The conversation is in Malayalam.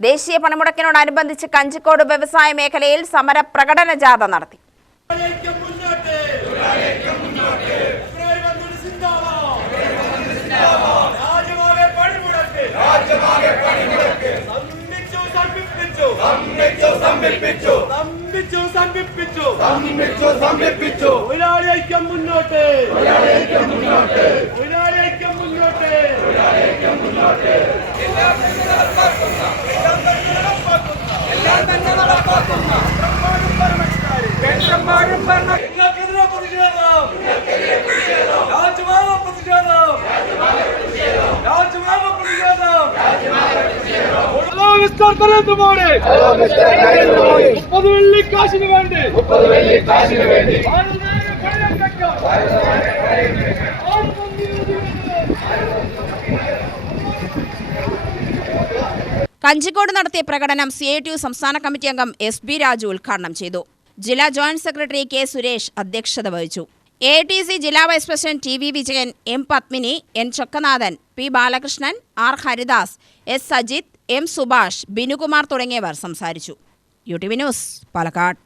ദേശീയ പണിമുടക്കിനോടനുബന്ധിച്ച് കഞ്ചിക്കോട് വ്യവസായ മേഖലയിൽ സമര പ്രകടന ജാഥ നടത്തി. കഞ്ചിക്കോട് നടത്തിയ പ്രകടനം CITU സംസ്ഥാന കമ്മിറ്റി അംഗം SB രാജു ഉദ്ഘാടനം ചെയ്തു. ജില്ലാ ജോയിന്റ് സെക്രട്ടറി K സുരേഷ് അധ്യക്ഷത വഹിച്ചു. AITC ജില്ലാ vice president TV Vijayan, M Padmini, N Chakkanathan, P Balakrishnan, R Haridas, S Sajith, M Subhash, Binukumar തുടങ്ങിയവർ സംസാരിച്ചു. UTV news, Palakkad.